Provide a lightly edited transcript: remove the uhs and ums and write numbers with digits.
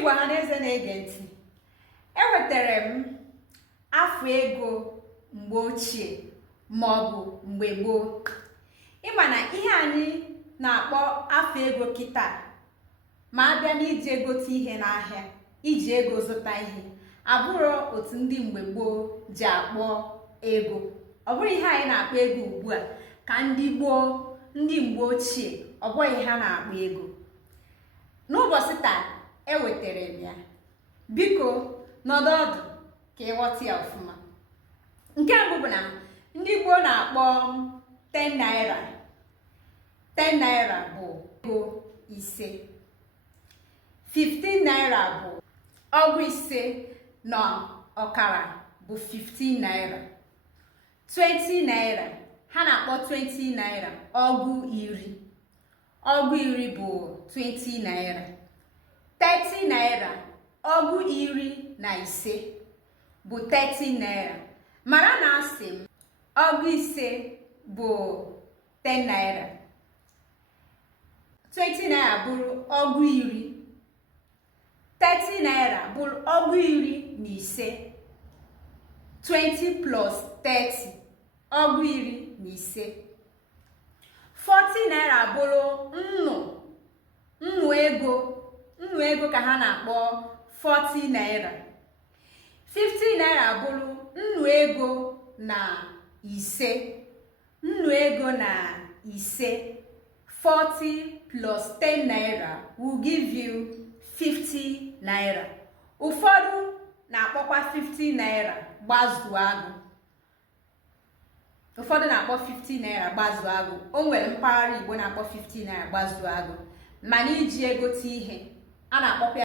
Igbo ha na-eze na-ege ntị. Ewetara m afọ ego mgbe ochie maọbụ mgbe gboo. Ịma na ihe anyị na-akpọ afọ ego kịta ma abịa n'iji egote ihe n'ahịa, iji ego zụta ihe, abụrụ otu ndị mgbe gboo ji akpọ ego. Ọ bụrụ ihe anyị na-akpọ ego ugbu a ka ndị gboo, ndị mgbe ochie, ọ bụghị ha na-akpọ ego. N'ụbọchị taa ewetara m ya, biko nọdụ ọdụ ka ịghọta ya ọfụma. Nke mbụ bụ na ndị gboo na-akpọ 10 naira. 10 naira bụ ego ise. 15 naira bụ ọgụ ise na ọkara bụ 15 naira. 20 naira, ha na-akpọ 20 naira ọgụ iri. Ọgụ iri bụ 20 naira. 30 naira, ọgụ iri na ise bụ 30 naira. Mara na asị m ọgụ ise bụ 10 naira. 20 naira bụrụ ọgụ iri. 30 naira bụrụ ọgụ iri na ise. 20 plus 30, ọgụ iri na ise. 40 naira bụrụ nnu ego ka ha na-akpọ 40 naira. 50 naira bụrụ nnu ego na ise. Nnu ego na ise. 40 plus 10 naira will give you 50 naira. Ụfọdụ na-akpọkwa 50 naira gbazuo agụ. Ụfọdụ na-akpọ 50 naira gbazuo agụ. O nwere mpaghara Igbo na-akpọ 50 naira gbazuo agụ. Mana iji egote ihe, a na-akpọkwa